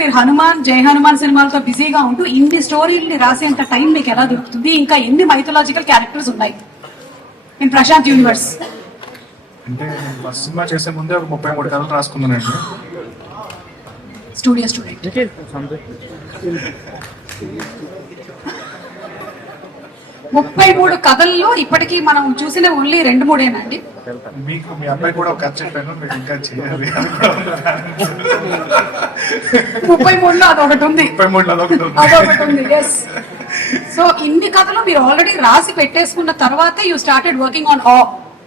మీరు హనుమాన్ జై హనుమాన్ సినిమాలతో బిజీగా ఉంటూ ఇన్ని స్టోరీల్ని రాసేంత టైం మీకు ఎలా దొరుకుతుంది? ఇంకా ఎన్ని మైథలాజికల్ క్యారెక్టర్స్ ఉన్నాయి ఇన్ ప్రశాంత్ యూనివర్స్? అంటే ఫస్ట్ సినిమా చేసే ముందే ఒక 33 కథలు రాసుకున్నానండి. Studio student. 33 కథల్లో ఇప్పటికీ మనం చూసిన ఓన్లీ 2-3 మీకు మీ అబ్బాయి కూడా ఒక కథ చెప్పాను, మీకు ఇంకా చేయాలి. 33లో అదొకటి ఉంది. 33లో అదొకటి ఉంది. ఎస్. సో ఇన్ని కథలు మీరు ఆల్రెడీ రాసి పెట్టేసుకున్న తర్వాతే యూ స్టార్టెడ్ వర్కింగ్ ఆన్ ఆ.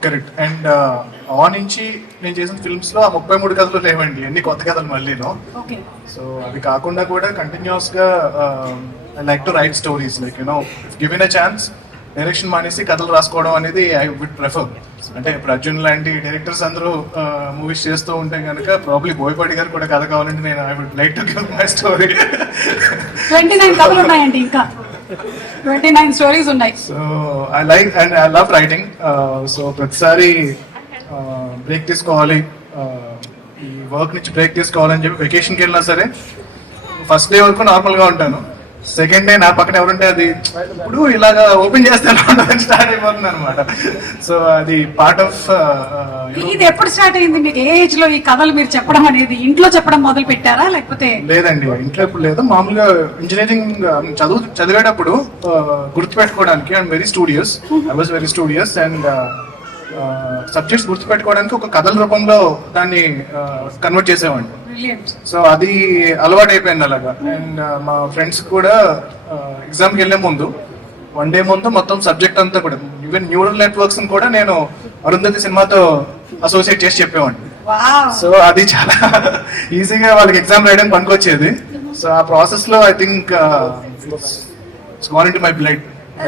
కరెక్ట్. అండ్ ఆ నుంచి నేను చేసిన ఫిల్మ్స్ లో ఆ 33 కథలు లేవండి, అన్ని కొత్త కథలు మళ్ళీను. సో అవి కాకుండా కూడా కంటిన్యూస్ గా I like to right stories, like you know given a chance direction మానేసి కథలు రాసుకోవడం అనేది ఐ వుడ్ ప్రిఫర్. అంటే ఇప్పుడు అర్జున్ లాంటి డైరెక్టర్స్ అందరూ మూవీస్ చేస్తూ ఉంటే కనుక ప్రాబ్లీ బోయపాటి గారు కూడా కథ కావాలంటే నేను I would like to give my story. 29 కథలు ఉన్నాయండి, ఇంకా 29 స్టోరీస్ ఉన్నాయి. So I like and I love writing. So ప్రతిసారి బ్రేక్ తీసుకోవాలి, ఈ వర్క్ నుంచి బ్రేక్ తీసుకోవాలని చెప్పి వెకేషన్కి వెళ్ళినా సరే ఫస్ట్ డే వరకు నార్మల్ గా ఉంటాను, సెకండ్ డే నా పక్కన ఎవరుంటే అది ఇప్పుడు ఇలాగా ఓపెన్ చేస్తే స్టార్ట్ అయిపోతుంది అనమాట. సో అది పార్ట్ ఆఫ్. ఇది ఎప్పుడు స్టార్ట్ అయింది మీకు? ఏ ఏజ్ లో ఈ కథలు మీరు చెప్పడం అనేది? ఇంట్లో చెప్పడం మొదలు పెట్టారా లేకపోతే? లేదండి, ఇంట్లో ఎప్పుడు లేదు. మామూలుగా ఇంజనీరింగ్ చదివేటప్పుడు గుర్తుపెట్టుకోవడానికి I'm very studious, I was very studious. And subjects గుర్తుపెట్టుకోవడానికి ఒక కథల రూపంలో దాన్ని కన్వర్ట్ చేసేవాడిని. సో అది అలవాటు అయిపోయింది అలాగా. అండ్ మా ఫ్రెండ్స్ కూడా ఎగ్జామ్కి వెళ్ళే ముందు 1 day ముందు మొత్తం సబ్జెక్ట్ అంతా కూడా, ఈవెన్ న్యూరల్ నెట్వర్క్స్ కూడా నేను అరుంధతి సినిమాతో అసోసియేట్ చేసి చెప్పేవాడిని. సో అది చాలా ఈజీగా వాళ్ళకి ఎగ్జామ్ రాయడానికి పనికొచ్చేది. సో ఆ ప్రాసెస్ లో I think it's gone into my blood.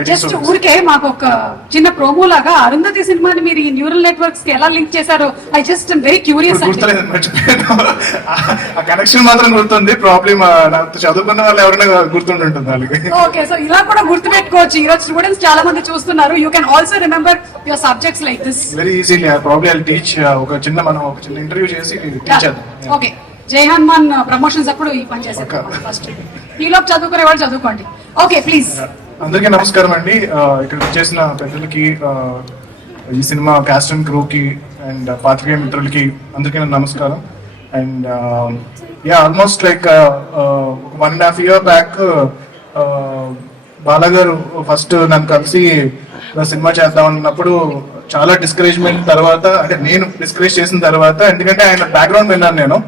Just ఊరికే మాకు ఒక చిన్న ప్రోమో లాగా అరుంధతి సినిమాని మీరు ఈ న్యూరల్ నెట్వర్క్స్ కి ఎలా లింక్ చేశారో ఐ జస్ట్ వెరీ క్యూరియస్. ఆ కనెక్షన్ మాత్రం గుర్తుంది, ప్రాబ్లమ్ చదువుకున్న వాళ్ళు ఎవరైనా గుర్తుండి ఉంటుంది వాళ్ళకి. ఓకే, సో ఇలా కూడా గుర్తుపెట్టుకోవచ్చు. ఈ రోజు స్టూడెంట్స్ చాలా మంది చూస్తున్నారు. You can also remember your subjects like this very easily. Probably I teach. ఒక చిన్న ఇంటర్వ్యూ చేసి టీచ్ చేద్దాం. ఓకే, జై హనుమాన్ ప్రమోషన్స్ అప్పుడు ఈ పని చేశారు. ఫస్ట్ ఈలోపు చదువుకునే వాళ్ళు చదువుకోండి. Okay, please. అందరికీ నమస్కారం అండి. ఇక్కడ వచ్చేసిన పెద్దలకి, ఈ సినిమా కాస్ట్ అండ్ క్రూకి అండ్ పాత్రికేయ మిత్రులకి అందరికీ నమస్కారం. And almost like 1.5 year back బాలగారు ఫస్ట్ నన్ను కలిసి సినిమా చేద్దాం అన్నప్పుడు చాలా డిస్కరేజ్మెంట్ తర్వాత, అంటే నేను డిస్కరేజ్ చేసిన తర్వాత, ఎందుకంటే ఆయన బ్యాక్గ్రౌండ్ విన్నాను నేను.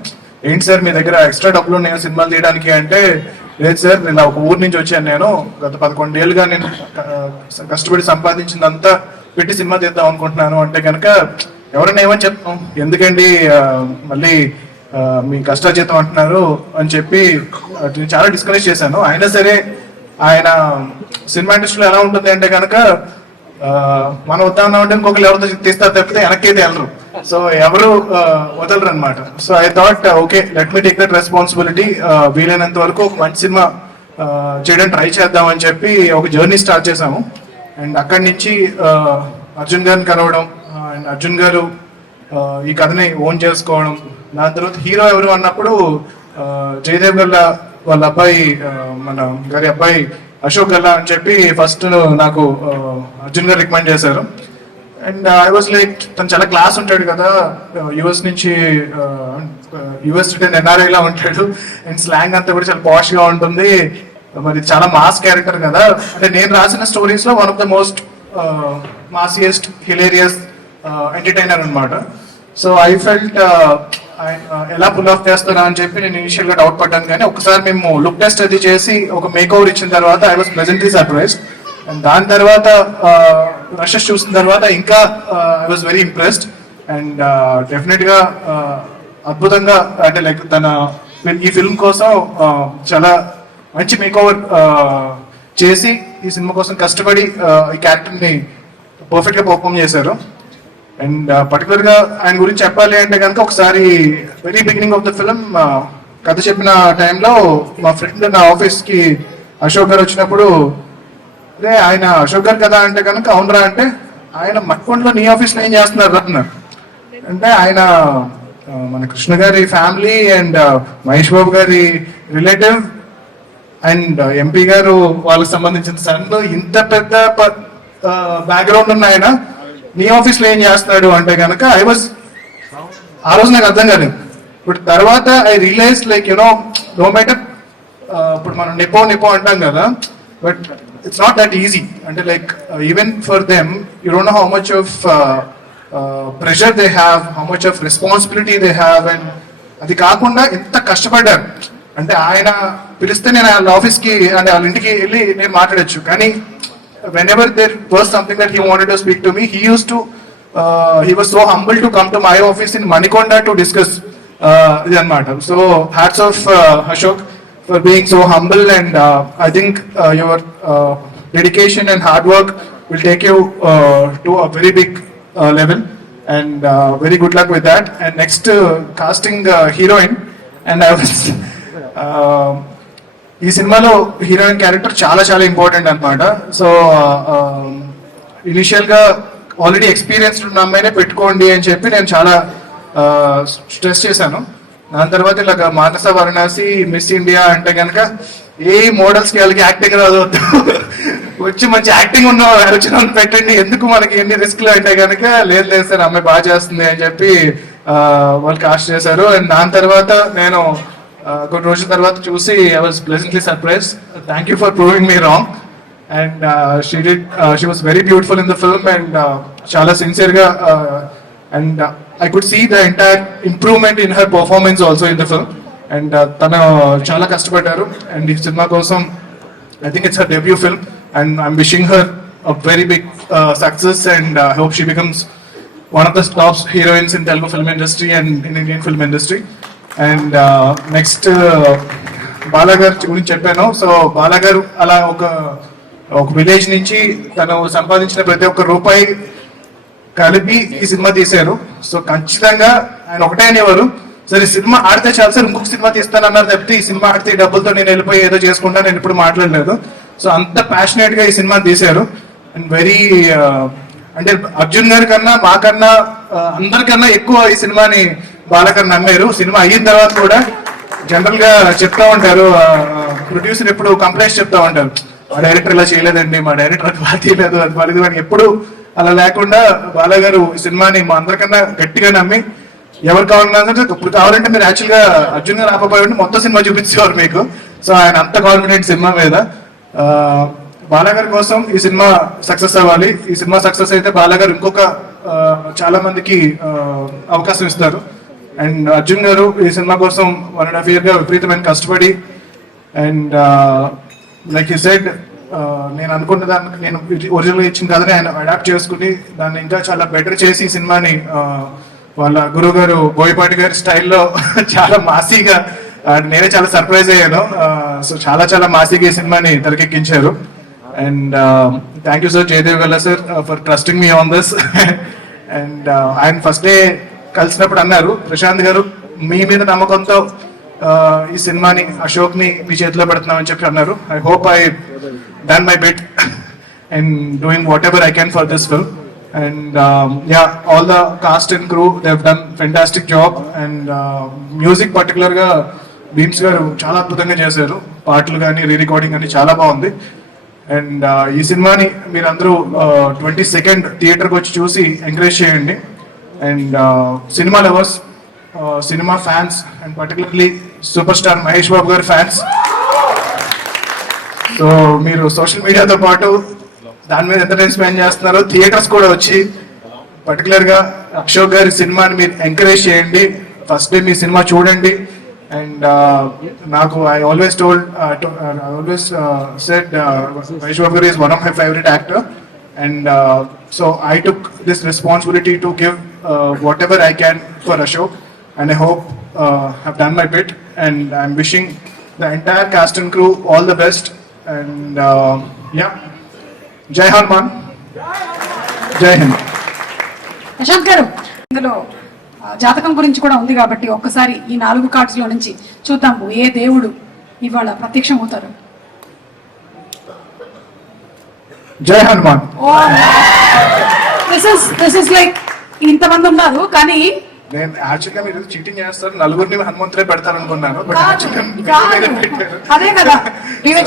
ఏంటి సార్ మీ దగ్గర ఎక్స్ట్రా డబ్బులు ఉన్నాయో సినిమాలు తీయడానికి అంటే, లేదు సార్ ఇలా ఒక ఊరు నుంచి వచ్చాను, నేను గత 11 ఏళ్ళుగా నేను కష్టపడి సంపాదించిందంతా పెట్టి సినిమా తీద్దాం అనుకుంటున్నాను అంటే కనుక ఎవరైనా ఏమని చెప్తాం, ఎందుకండి మళ్ళీ మీ కష్టాజీతం అంటున్నారు అని చెప్పి చాలా డిస్కరేజ్ చేశాను. అయినా సరే ఆయన సినిమా ఇండస్ట్రీలో ఎలా ఉంటుంది అంటే కనుక మనం వద్దామన్నా ఉంటే ఇంకొకరు ఎవరితో తీస్తారు తప్పితే వెనక్కైతే వెళ్ళరు. సో ఎవరు వదలరు అనమాట. So I thought okay, let me take that responsibility. వీలైనంత వరకు ఒక మంచి సినిమా చేయడానికి ట్రై చేద్దాం అని చెప్పి ఒక జర్నీ స్టార్ట్ చేసాము. అండ్ అక్కడి నుంచి అర్జున్ గారిని కలవడం, అండ్ అర్జున్ గారు ఈ కథని ఓన్ చేసుకోవడం. దాని తర్వాత హీరో ఎవరు అన్నప్పుడు జయదేవ్ గల్లా వాళ్ళ అబ్బాయి, మన గారి అబ్బాయి అశోక్ గల్లా అని చెప్పి ఫస్ట్ నాకు అర్జున్ గారు రికమెండ్ చేశారు. అండ్ ఐ వాజ్ లైక్, తను చాలా క్లాస్ ఉంటాడు కదా, యుఎస్ నుంచి, యుఎస్ రిటర్న్ ఎన్ఆర్ఐ లా ఉంటాడు. అండ్ స్లాంగ్ అంతా కూడా చాలా పాష్ గా ఉంటుంది. మరి చాలా మాస్ క్యారెక్టర్ కదా. అంటే నేను రాసిన స్టోరీస్ లో one of the most massiest, hilarious entertainer అనమాట. సో ఐ ఫెల్ట్ ఎలా పుల్ ఆఫ్ చేస్తారా అని చెప్పి నేను ఇనిషియల్ గా డౌట్ పడ్డాను. కానీ ఒకసారి మేము లుక్ టెస్ట్ అది చేసి ఒక మేక్ ఓవర్ ఇచ్చిన తర్వాత I was pleasantly surprised. And దాని తర్వాత రషెస్ చూసిన తర్వాత ఇంకా I was very impressed. And definite గా అద్భుతంగా, అంటే లైక్ తన ఈ ఫిల్మ్ కోసం చాలా మంచి మేక్ ఓవర్ చేసి ఈ సినిమా కోసం కష్టపడి ఈ క్యారెక్టర్ ని పర్ఫెక్ట్ గా పర్ఫామ్ చేశారు. అండ్ పర్టికులర్ గా ఆయన గురించి చెప్పాలి అంటే కనుక, ఒకసారి very beginning of the film కథ చెప్పిన టైంలో మా ఫ్రెండ్ నా ఆఫీస్ కి అశోక్ గారు వచ్చినప్పుడు, అదే ఆయన అశోక్ గారు కదా అంటే కనుక అవునరా అంటే, ఆయన మట్కొండలో నీ ఆఫీస్ లో ఏం చేస్తున్నారు అన్నారు. అంటే ఆయన మన కృష్ణ గారి ఫ్యామిలీ అండ్ మహేష్ బాబు గారి రిలేటివ్ అండ్ ఎంపీ గారు వాళ్ళకి సంబంధించిన సన్ ఇంత పెద్ద బ్యాక్గ్రౌండ్ ఉన్న ఆయన నీ ఆఫీస్ లో ఏం చేస్తున్నాడు అంటే కనుక ఆ రోజు నాకు అర్థం కాలేదు. ఇప్పుడు తర్వాత I realize like you know no matter ఇప్పుడు మనం నిపో అంటాం కదా, but it's not that easy. అంటే like even for them you don't know how much of pressure they have, how much of responsibility they have. And అది కాకుండా ఎంత కష్టపడ్డారు అంటే ఆయన పిలిస్తే నేను వాళ్ళ ఆఫీస్కి అంటే వాళ్ళ ఇంటికి వెళ్ళి నేను మాట్లాడచ్చు. కానీ whenever there was something that he wanted to speak to me, he was so humble to come to my office in Manikonda to discuss ఇది అన్నమాట. So hats off Ashok for being so humble, and I think your dedication and hard work will take you to a very big level, and very good luck with that. And next casting heroine, and I was ఈ సినిమాలో heroine character చాలా చాలా important అనమాట. So initial గా already experienced ఉన్న అమ్మాయినే పెట్టుకోండి అని చెప్పి నేను చాలా స్ట్రెస్ చేశాను. దాని తర్వాత ఇలాగ మానస వారణాసి మిస్ ఇండియా అంటే కనుక ఏ మోడల్స్ కి వాళ్ళకి యాక్టింగ్ రాదు, వచ్చి మంచి యాక్టింగ్ ఉన్న వచ్చిన పెట్టండి, ఎందుకు మనకి ఎన్ని రిస్క్లు అంటే కనుక లేదు సార్ అమ్మాయి బాగా చేస్తుంది అని చెప్పి వాళ్ళు కాస్ట్ చేశారు. అండ్ దాని తర్వాత నేను కొన్ని రోజుల తర్వాత చూసి I was pleasantly surprise. Thank you for proving me wrong. And she was very beautiful in the film, and చాలా సిన్సియర్గా and I could see the entire improvement in her performance also in the film. And తను చాలా కష్టపడ్డారు. And ఈ cinema కోసం I think it's her debut film, and I'm wishing her a very big success, and I hope she becomes one of the top heroines in Telugu film industry and in Indian film industry. And next బాలాగారు గురించి చెప్పాను. So బాలాగారు అలా ఒక village నుంచి తను సంపాదించిన ప్రతి ఒక్క రూపాయి కలిపి ఈ సినిమా తీశారు. సో ఖచ్చితంగా ఆయన ఒకటే అనేవారు, సరే సినిమా ఆడితే చాలు సార్, ఇంకొక సినిమా తీస్తానన్నారు తప్పితే ఈ సినిమా ఆడితే ఈ డబ్బులతో నేను వెళ్ళిపోయి ఏదో చేసుకుంటా నేను ఇప్పుడు మాట్లాడలేదు. సో అంత ప్యాషనేట్ గా ఈ సినిమా తీశారు. అండ్ వెరీ అంటే అర్జున్ గారి కన్నా మాకన్నా అందరికన్నా ఎక్కువ ఈ సినిమాని బాలకర్ నమ్మారు. సినిమా అయిన తర్వాత కూడా జనరల్ గా చెప్తా ఉంటారు, ప్రొడ్యూసర్ ఎప్పుడు కంప్లైంట్స్ చెప్తా ఉంటారు, మా డైరెక్టర్ ఇలా చేయలేదండి, మా డైరెక్టర్ అది బాగా తీయలేదు, అది బాలేదు అని. ఎప్పుడు అలా లేకుండా బాలగారు ఈ సినిమాని మా అందరికన్నా గట్టిగా నమ్మి ఎవరు కావాలన్నా ఇప్పుడు కావాలంటే మీరు యాక్చువల్ గా అర్జున్ గారు ఆపపోయి మొత్తం సినిమా చూపించేవారు మీకు. సో ఆయన అంత కాన్ఫిడెంట్ సినిమా మీద. బాలగారి కోసం ఈ సినిమా సక్సెస్ అవ్వాలి. ఈ సినిమా సక్సెస్ అయితే బాలగారు ఇంకొక చాలా మందికి అవకాశం ఇస్తారు. అండ్ అర్జున్ గారు ఈ సినిమా కోసం 1.5 year గా విపరీతమైన కష్టపడి, అండ్ లైక్ యూ సెడ్ నేను అనుకున్న దానికి నేను ఒరిజినల్గా ఇచ్చిన కథని ఆయన అడాప్ట్ చేసుకుని దాన్ని ఇంకా చాలా బెటర్ చేసి ఈ సినిమాని వాళ్ళ గురువు గారు బోయపాటి గారి స్టైల్లో చాలా మాసీగా, నేనే చాలా సర్ప్రైజ్ అయ్యాను. సో చాలా చాలా మాసీగా ఈ సినిమాని తెరకెక్కించారు. And thank you sir, Jayadev Galla sir, for trusting me on this. And ఆయన ఫస్ట్ డే కలిసినప్పుడు అన్నారు, ప్రశాంత్ గారు మీ మీద నమ్మకంతో ఈ సినిమాని అశోక్ ని మీ చేతిలో పెడుతున్నామని చెప్పి అన్నారు. I hope I done my bit and doing what ever I can for this film. And yeah, all the cost and crew they have done fantastic job. And music particular గా భీమ్స్ గారు చాలా అద్భుతంగా చేశారు. పాటలు కానీ రీ రికార్డింగ్ కానీ చాలా బాగుంది. అండ్ ఈ సినిమాని మీరందరూ 22nd థియేటర్కి వచ్చి చూసి ఎంకరేజ్ చేయండి. And cinema lovers, cinema fans, and particularly super star Mahesh Babu గారి ఫ్యాన్స్, సో మీరు సోషల్ మీడియాతో పాటు దాని మీద ఎంత టైం స్పెండ్ చేస్తున్నారో థియేటర్స్ కూడా వచ్చి పర్టికులర్ గా అశోక్ గారి సినిమాని మీరు ఎంకరేజ్ చేయండి. ఫస్ట్ డే మీ సినిమా చూడండి. And నాకు I always said Mahesh Babu is one of my favorite actor, and so I took this responsibility to give whatever I can for Ashok, and I hope I've done my bit, and I'm wishing the entire cast and crew all the best. And yeah, Jai Hanuman, Jai Hind. Ashok garu, ఇందులో జాతకం గురించి కూడా ఉంది కాబట్టి ఒక్కసారి ఈ 4 cards లో నుంచి చూద్దాము ఏ దేవుడు ఇవాళ ప్రత్యక్షం అవుతారు. జై హనుమాన్. దిస్ ఇస్ లైక్ ఇంతమంది ఉన్నారు కానీ నేను యాక్చువల్గా మీరు చీటింగ్ చేస్తారు, నలుగురిని హనుమంతుడే పెడతారు అనుకున్నాను. బట్ కాదు, అదే కదా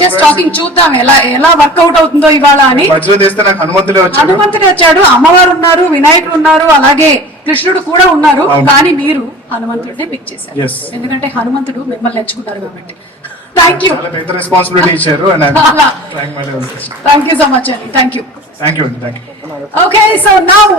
జస్ట్ టాకింగ్, చూద్దాం ఎలా వర్కౌట్ అవుతుందో ఇవాళ అని. మధ్యలో తీస్తే నాకు హనుమంతుడే వచ్చాడు. హనుమంతుడే వచ్చాడు, అమ్మవారు ఉన్నారు, వినాయకుడు ఉన్నారు, అలాగే కృష్ణుడు కూడా ఉన్నారు. కానీ మీరు హనుమంతుడినే పిక్ చేశారు, Yes. ఎందుకంటే హనుమంతుడు మిమ్మల్ని ఎంచుకున్నారు కాబట్టి. థ్యాంక్ యూ, చాలా పెద్ద రెస్పాన్సిబిలిటీ ఇచ్చారు. థ్యాంక్ యూ సో మచ్ అండి. Thank you. థ్యాంక్ యూ అండి. Thank you. Okay, so now